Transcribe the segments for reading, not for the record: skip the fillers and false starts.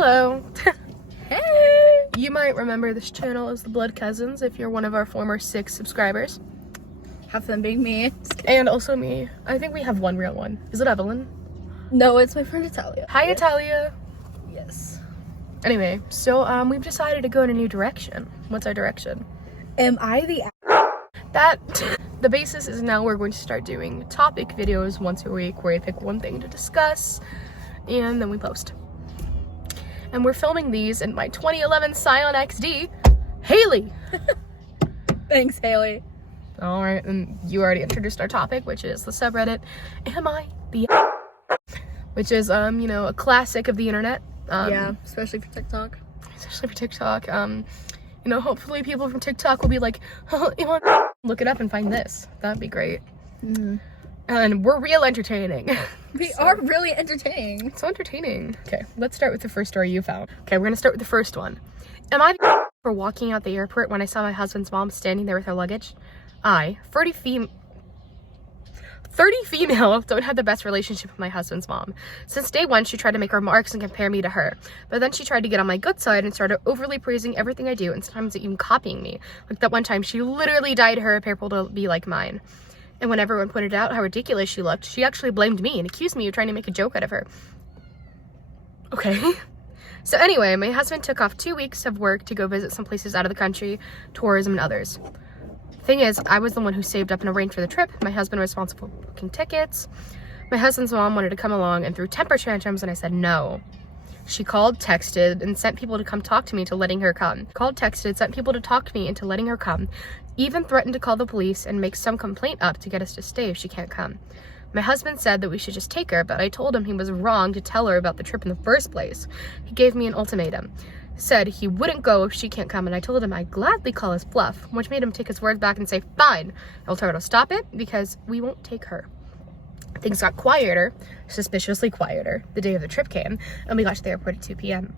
Hello. Hey! You might remember this channel as the Blood Cousins if you're one of our former 6 subscribers. Half of them being me. And also me. I think we have one real one. Is it Evelyn? No, it's my friend Italia. Hi, Italia. Yes. Anyway, so we've decided to go in a new direction. What's our direction? Am I the... The basis is now we're going to start doing topic videos once a week where we pick one thing to discuss and then we post. And we're filming these in my 2011 Scion XD. Haley! Thanks, Haley. Alright, and you already introduced our topic, which is the subreddit, Am I the which is, you know, a classic of the internet. Yeah, especially for TikTok. Especially for TikTok. You know, hopefully people from TikTok will be like, oh, you want look it up and find this. That'd be great. And we're real entertaining. We are really entertaining. So entertaining. Okay, let's start with the first story you found. Okay, we're gonna start with the first one. Am I for walking out the airport when I saw my husband's mom standing there with her luggage? 30 female, don't have the best relationship with my husband's mom. Since day one, she tried to make remarks and compare me to her. But then she tried to get on my good side and started overly praising everything I do and sometimes even copying me. Like that one time, she literally dyed her purple to be like mine. And when everyone pointed out how ridiculous she looked, she actually blamed me and accused me of trying to make a joke out of her. Okay. So anyway, my husband took off 2 weeks of work to go visit some places out of the country, tourism and others. Thing is, I was the one who saved up and arranged for the trip. My husband was responsible for booking tickets. My husband's mom wanted to come along and threw temper tantrums and I said no. She called, texted, and sent people to come talk to me into letting her come. Called, texted, sent people to talk to me into letting her come. Even threatened to call the police and make some complaint up to get us to stay if she can't come. My husband said that we should just take her, but I told him he was wrong to tell her about the trip in the first place. He gave me an ultimatum. Said he wouldn't go if she can't come, and I told him I'd gladly call his bluff, which made him take his words back and say, fine, I'll tell her to stop it because we won't take her. Things got quieter, suspiciously quieter. The day of the trip came, and we got to the airport at 2 p.m.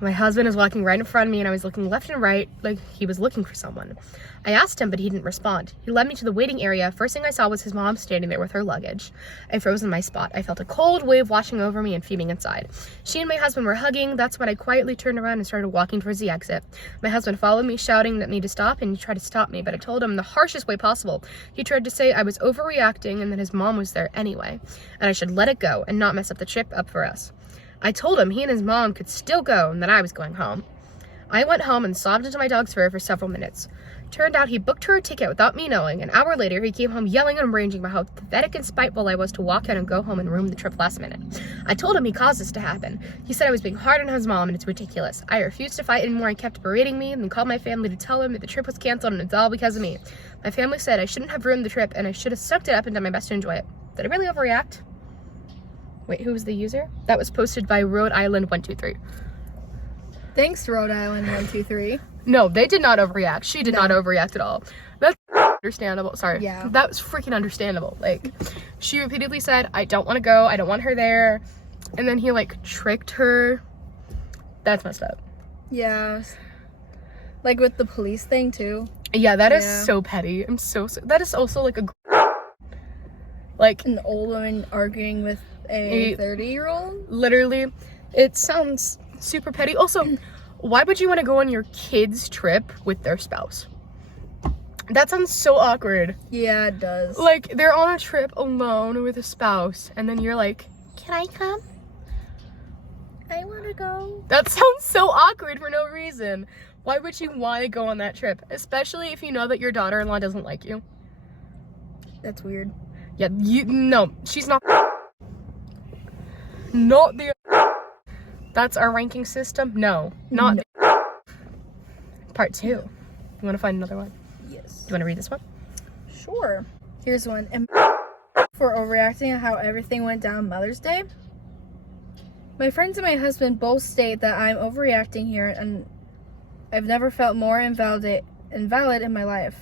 My husband was walking right in front of me, and I was looking left and right like he was looking for someone. I asked him, but he didn't respond. He led me to the waiting area. First thing I saw was his mom standing there with her luggage. I froze in my spot. I felt a cold wave washing over me and fuming inside. She and my husband were hugging. That's when I quietly turned around and started walking towards the exit. My husband followed me, shouting at me to stop, and he tried to stop me, but I told him in the harshest way possible. He tried to say I was overreacting and that his mom was there anyway, and I should let it go and not mess up the trip up for us. I told him he and his mom could still go and that I was going home. I went home and sobbed into my dog's fur for several minutes. Turned out he booked her a ticket without me knowing. An hour later, he came home yelling and raging about how pathetic and spiteful I was to walk out and go home and ruin the trip last minute. I told him he caused this to happen. He said I was being hard on his mom and it's ridiculous. I refused to fight anymore and kept berating me and then called my family to tell him that the trip was canceled and it's all because of me. My family said I shouldn't have ruined the trip and I should have sucked it up and done my best to enjoy it. Did I really overreact? Wait, who was the user? That was posted by Rhode Island 123. Thanks, Rhode Island 123. No, they did not overreact. She did not overreact at all. That's understandable. Sorry. Yeah. That was freaking understandable. Like, she repeatedly said, I don't want to go. I don't want her there. And then he, like, tricked her. That's messed up. Yeah. Like with the police thing, too. Yeah, that is so petty. I'm so... That is also, like, like... An old woman arguing with a 30-year-old? Literally. It sounds super petty. Also... Why would you want to go on your kid's trip with their spouse? That sounds so awkward. Yeah, it does. Like, they're on a trip alone with a spouse, and then you're like, can I come? I want to go. That sounds so awkward for no reason. Why would you want to go on that trip? Especially if you know that your daughter-in-law doesn't like you. That's weird. Yeah, no, she's not. Not the... That's our ranking system? No, not Part 2. You want to find another one? Yes. Do you want to read this one? Sure. Here's one. For overreacting at how everything went down Mother's Day. My friends and my husband both state that I'm overreacting here and I've never felt more invalid in my life.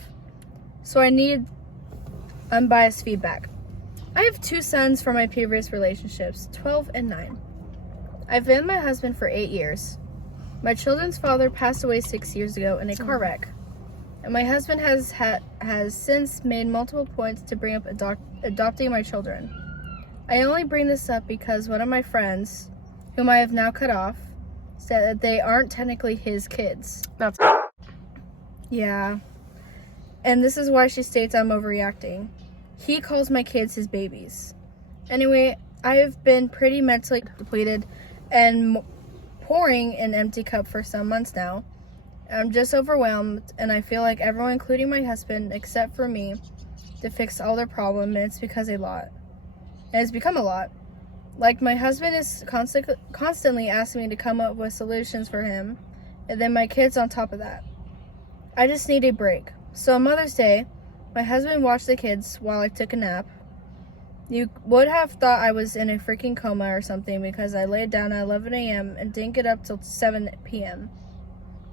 So I need unbiased feedback. I have 2 sons from my previous relationships, 12 and 9. I've been with my husband for 8 years. My children's father passed away 6 years ago in a car wreck. And my husband has since made multiple points to bring up adopting my children. I only bring this up because one of my friends whom I have now cut off, said that they aren't technically his kids. That's Yeah. And this is why she states I'm overreacting. He calls my kids his babies. Anyway, I have been pretty mentally depleted and pouring an empty cup for some months now. I'm just overwhelmed, and I feel like everyone, including my husband, except for me, to fix all their problems, and it's because a lot. And it's become a lot. Like, my husband is constantly asking me to come up with solutions for him, and then my kids on top of that. I just need a break. So on Mother's Day, my husband watched the kids while I took a nap. You would have thought I was in a freaking coma or something because I laid down at 11 a.m. and didn't get up till 7 p.m.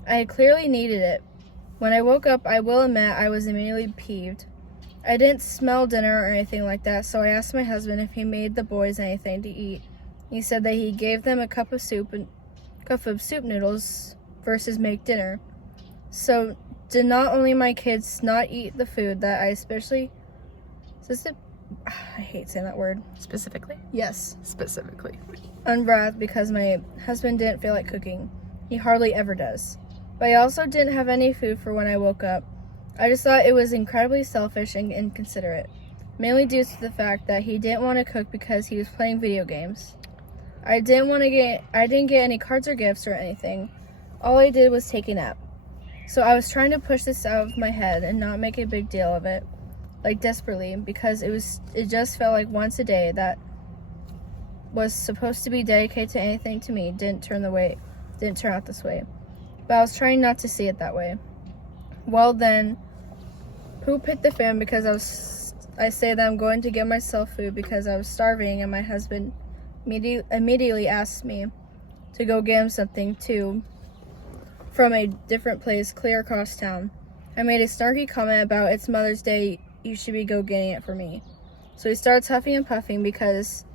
I clearly needed it. When I woke up, I will admit I was immediately peeved. I didn't smell dinner or anything like that, so I asked my husband if he made the boys anything to eat. He said that he gave them a cup of soup noodles versus make dinner. So did not only my kids not eat the food that I especially... I hate saying that word. specifically. Yes. Specifically. Unwrapped because my husband didn't feel like cooking. He hardly ever does. But I also didn't have any food for when I woke up. I just thought it was incredibly selfish and inconsiderate, mainly due to the fact that he didn't want to cook because he was playing video games. I didn't get any cards or gifts or anything. All I did was take a nap. So I was trying to push this out of my head and not make a big deal of it, like desperately, because it just felt like once a day that was supposed to be dedicated to anything to me didn't turn out this way. But I was trying not to see it that way. Well then, poop hit the fan because I say that I'm going to get myself food because I was starving, and my husband immediately asked me to go get him something too from a different place clear across town. I made a snarky comment about it's Mother's Day, you should be go getting it for me. So he starts huffing and puffing because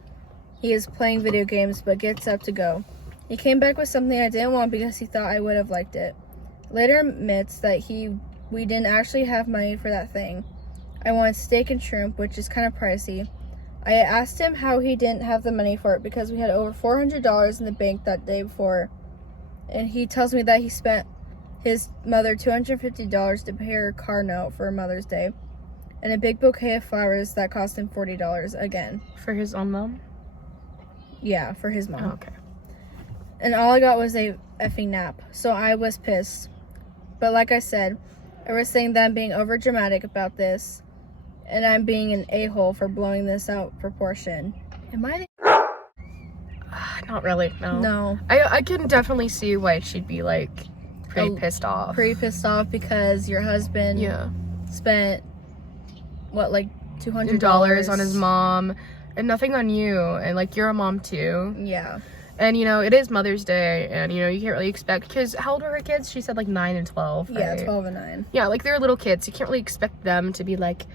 he is playing video games but gets up to go. He came back with something I didn't want because he thought I would have liked it. Later admits that we didn't actually have money for that thing. I wanted steak and shrimp, which is kind of pricey. I asked him how he didn't have the money for it because we had over $400 in the bank that day before. And he tells me that he spent his mother $250 to pay her car note for Mother's Day. And a big bouquet of flowers that cost him $40 again. For his own mom? Yeah, for his mom. Oh, okay. And all I got was a effing nap. So I was pissed. But like I said, I was saying that I'm being over dramatic about this. And I'm being an a-hole for blowing this out proportion. Am I? Not really, no. No. I can definitely see why she'd be, like, pretty pissed off. Pretty pissed off because your husband spent, what, like $200 on his mom, and nothing on you, and, like, you're a mom, too. Yeah. And, you know, it is Mother's Day, and, you know, you can't really expect, because how old are her kids? She said, like, 9 and 12, right? Yeah, 12 and 9. Yeah, like, they're little kids. You can't really expect them to be like,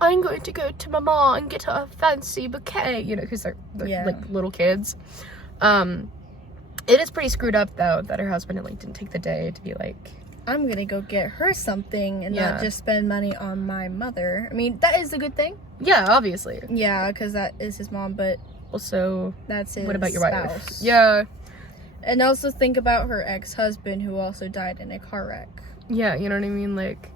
I'm going to go to Mama and get her a fancy bouquet, you know, because they're like, little kids. It is pretty screwed up, though, that her husband, like, didn't take the day to be like, I'm gonna go get her something and not just spend money on my mother. I mean, that is a good thing. Yeah, obviously. Yeah, because that is his mom, but also, that's his what about your spouse. wife? Yeah. And also think about her ex-husband who also died in a car wreck. Yeah, you know what I mean? Like,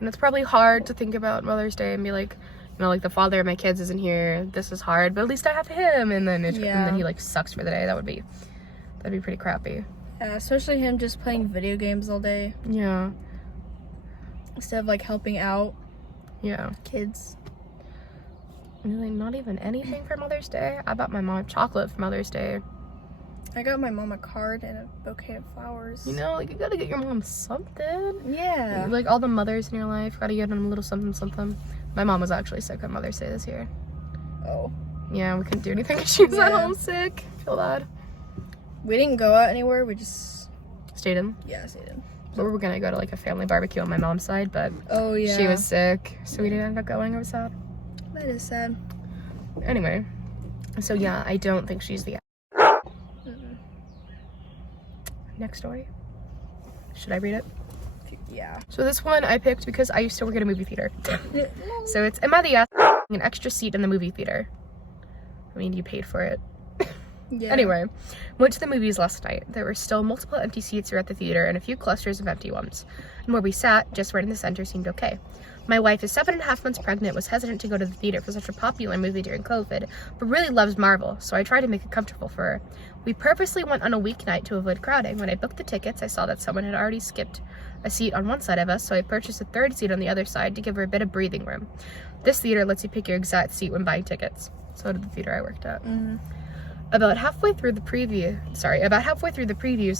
and it's probably hard to think about Mother's Day and be like, you know, like, the father of my kids isn't here. This is hard, but at least I have him. And then and then he, like, sucks for the day. That'd be pretty crappy. Yeah, especially him just playing video games all day. Yeah. Instead of, like, helping out. Yeah. Kids. Really, not even anything for Mother's Day? I bought my mom chocolate for Mother's Day. I got my mom a card and a bouquet of flowers. You know, like, you gotta get your mom something. Yeah. Like, all the mothers in your life, gotta get them a little something, something. My mom was actually sick on Mother's Day this year. Oh. Yeah, we couldn't do anything because she was at home sick. Feel bad. We didn't go out anywhere. We just stayed in. Yeah, stayed in. But we were gonna go to, like, a family barbecue on my mom's side, but she was sick, so we didn't end up going. It was sad. That is sad. Anyway, so yeah, I don't think she's the Next story. Should I read it? Yeah. So this one I picked because I used to work at a movie theater. So it's, am I the ass an extra seat in the movie theater? I mean, you paid for it. Yeah. Anyway, went to the movies last night. There were still multiple empty seats at the theater and a few clusters of empty ones. And where we sat, just right in the center, seemed okay. My wife is 7.5 months pregnant, was hesitant to go to the theater for such a popular movie during COVID, but really loves Marvel, so I tried to make it comfortable for her. We purposely went on a weeknight to avoid crowding. When I booked the tickets, I saw that someone had already skipped a seat on one side of us, so I purchased a third seat on the other side to give her a bit of breathing room. This theater lets you pick your exact seat when buying tickets. So did the theater I worked at. About halfway through the previews,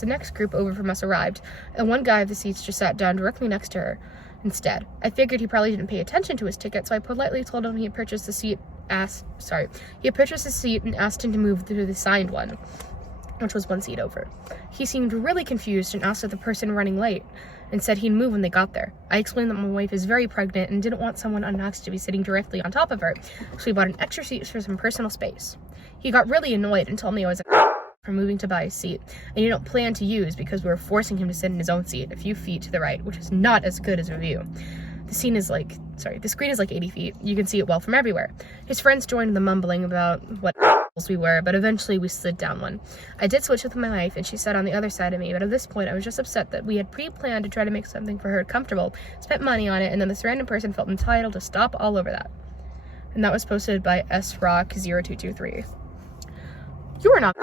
the next group over from us arrived, and one guy of the seats just sat down directly next to her instead. I figured he probably didn't pay attention to his ticket, so I politely told him he had purchased a seat, and asked him to move to the assigned one, which was one seat over. He seemed really confused and asked if the person running late, and said he'd move when they got there. I explained that my wife is very pregnant and didn't want someone unasked to be sitting directly on top of her, so we bought an extra seat for some personal space. He got really annoyed and told me I was for moving to buy a seat, and you don't plan to use because we were forcing him to sit in his own seat a few feet to the right, which is not as good as a view. The screen is like 80 feet. You can see it well from everywhere. His friends joined in the mumbling about what we were, but eventually we slid down one. I did switch with my wife, and she sat on the other side of me, but at this point I was just upset that we had pre-planned to try to make something for her comfortable, spent money on it, and then this random person felt entitled to stop all over that. And that was posted by srock0223. You were not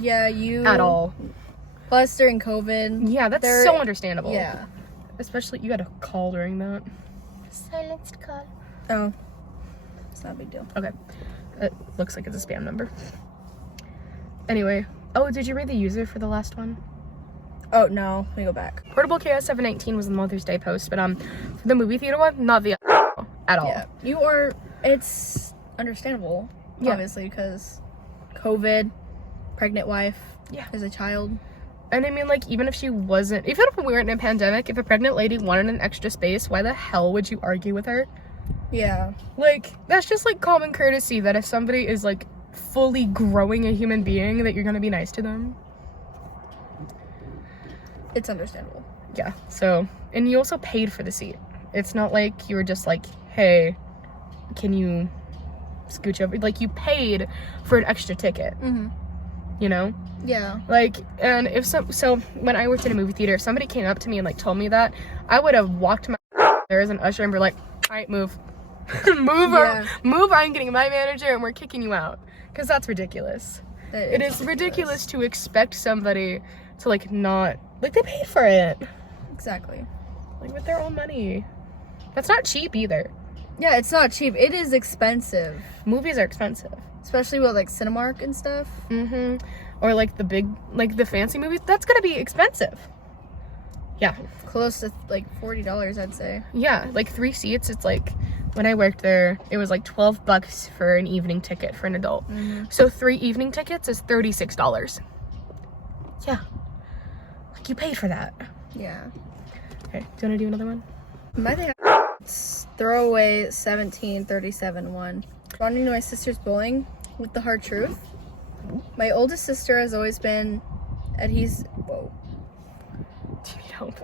Yeah, you... at all. Plus, during COVID... Yeah, that's so understandable. Yeah. Especially, you got a call during that. Silenced call. Oh. It's not a big deal. Okay. It looks like it's a spam number. Anyway. Oh, did you read the user for the last one? Oh, no. Let me go back. Portable Chaos 719 was the Mother's Day post, but for the movie theater one, not the at all. Yeah. It's understandable, obviously, because COVID, pregnant wife, as a child. And I mean, like, even if we weren't in a pandemic, if a pregnant lady wanted an extra space, why the hell would you argue with her? Yeah. Like, that's just, like, common courtesy that if somebody is, like, fully growing a human being, that you're gonna be nice to them. It's understandable. Yeah, so, and you also paid for the seat. It's not like you were just like, hey, can you scooch over? Like, you paid for an extra ticket. You know? Yeah. Like, and so when I worked in a movie theater, if somebody came up to me and, like, told me that, I would have walked my there as an usher and be like, all right, move. Move, I'm getting my manager and we're kicking you out. Because that's ridiculous. It is ridiculous to expect somebody to, like, not, like, they paid for it. Exactly. Like, with their own money. That's not cheap either. Yeah, it's not cheap. It is expensive. Movies are expensive. Especially with, like, Cinemark and stuff. Or, like, the big, like, the fancy movies. That's gonna be expensive. Yeah. Close to, like, $40, I'd say. Yeah, like, 3 seats, it's like, when I worked there, it was like $12 for an evening ticket for an adult. So 3 evening tickets is $36. Yeah. Like, you paid for that. Yeah. Okay, do you want to do another one? My thing throwaway 1737-1. Responding to my sister's bullying with the hard truth. My oldest sister has always been Whoa. Do you need help?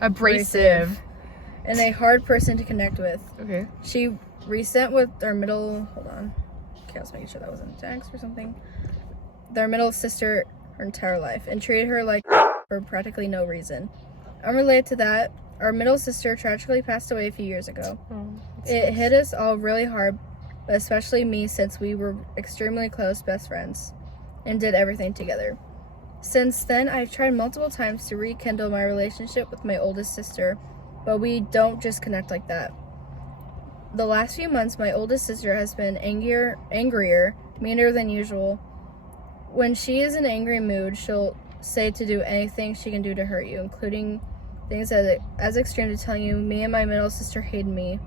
Abrasive. And a hard person to connect with. Okay. She resent with our middle... Hold on. Okay, I was making sure that wasn't a text or something. Their middle sister her entire life and treated her like for practically no reason. Unrelated to that, our middle sister tragically passed away a few years ago. It hit us all really hard, but especially me since we were extremely close best friends and did everything together. Since then, I've tried multiple times to rekindle my relationship with my oldest sister, but we don't just connect like that. The last few months, my oldest sister has been angrier, meaner than usual. When she is in an angry mood, she'll say to do anything she can do to hurt you, including things as extreme to telling you me and my middle sister hate me,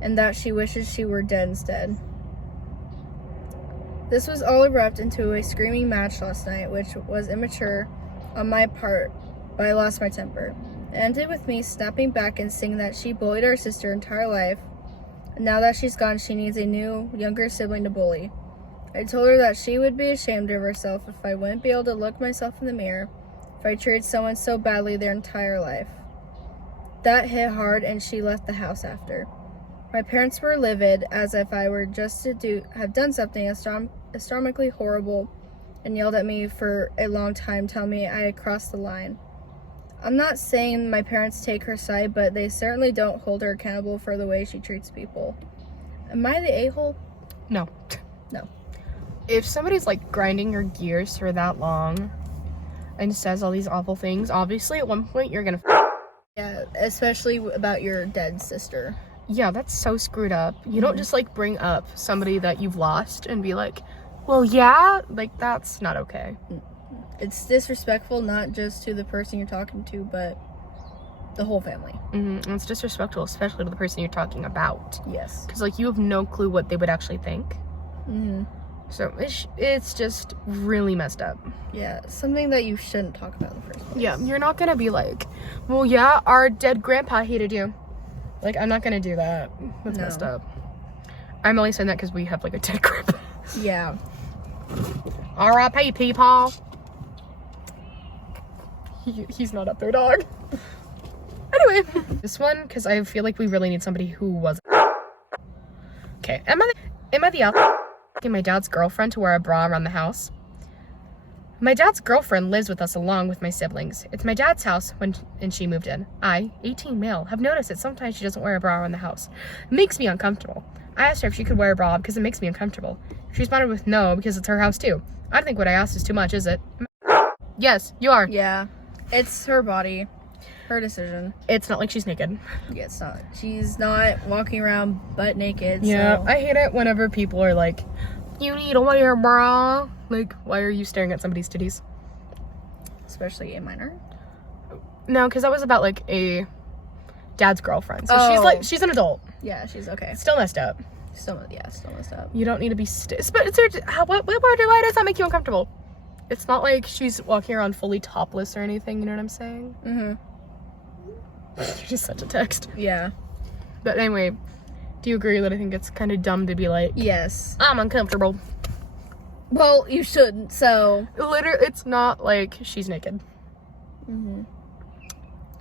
and that she wishes she were dead instead. This was all erupt into a screaming match last night, which was immature on my part, but I lost my temper. It ended with me snapping back and saying that she bullied our sister her entire life, and now that she's gone, she needs a new, younger sibling to bully. I told her that she would be ashamed of herself if I wouldn't be able to look myself in the mirror if I treated someone so badly their entire life. That hit hard, and she left the house after. My parents were livid, as if I were just to have done something astronomically horrible, and yelled at me for a long time, telling me I had crossed the line. I'm not saying my parents take her side, but they certainly don't hold her accountable for the way she treats people. Am I the a-hole? No. No. If somebody's like grinding your gears for that long and says all these awful things, obviously at one point you're gonna Yeah, especially about your dead sister. Yeah, that's so screwed up. You don't just like bring up somebody that you've lost and be like, well, yeah, like that's not okay. It's disrespectful, not just to the person you're talking to, but the whole family. And it's disrespectful, especially to the person you're talking about. Yes. Because like you have no clue what they would actually think. So it's just really messed up. Yeah, something that you shouldn't talk about in the first place. Yeah, you're not gonna be like, well, yeah, our dead grandpa hated you. Like, I'm not gonna do that. That's messed up. I'm only saying that because we have like a dead grandpa. Yeah. R.I.P. people. He's not up there, dog. Anyway, this one, because I feel like we really need somebody who was. Okay, am I the asking my dad's girlfriend to wear a bra around the house? My dad's girlfriend lives with us along with my siblings. It's my dad's house and she moved in. I, 18 male, have noticed that sometimes she doesn't wear a bra around the house. It makes me uncomfortable. I asked her if she could wear a bra because it makes me uncomfortable. She responded with no because it's her house too. I don't think what I asked is too much, is it? Yes, you are. Yeah. It's her body. Her decision. It's not like she's naked. Yeah, it's not. She's not walking around butt naked. Yeah, so. I hate it whenever people are like, you need to wear a bra. Like, why are you staring at somebody's titties? Especially a minor. No, because that was about like a dad's girlfriend. So she's an adult. Yeah, she's okay. Still messed up. Still messed up. You don't need to be what why does that make you uncomfortable? It's not like she's walking around fully topless or anything, you know what I'm saying? You're just such a text. Yeah. But anyway, do you agree that I think it's kind of dumb to be like, yes, I'm uncomfortable? Well, you shouldn't, so. Literally, it's not like she's naked. I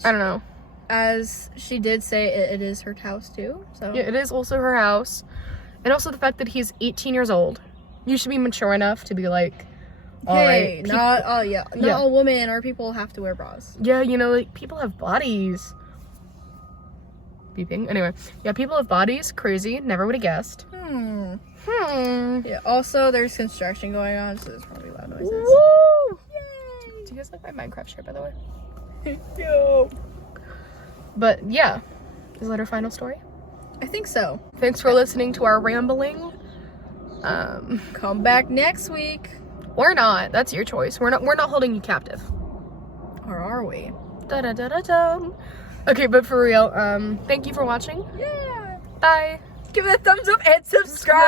don't know. As she did say, it is her house too, so. Yeah, it is also her house. And also the fact that he's 18 years old. You should be mature enough to be like, hey, alright, not all women or people have to wear bras. yeah, you know, like, people have bodies. Beeping. Anyway, yeah, people have bodies. Crazy. Never would have guessed. Yeah, also, there's construction going on, so there's probably loud noises. Woo! Yay! Do you guys like my Minecraft shirt, by the way? Yo! But, yeah. Is that our final story? I think so. Thanks for listening to our rambling. Come back next week. Or not. That's your choice. We're not holding you captive. Or are we? Da-da-da-da-da. Okay, but for real, thank you for watching. Yeah. Bye. Give it a thumbs up and subscribe.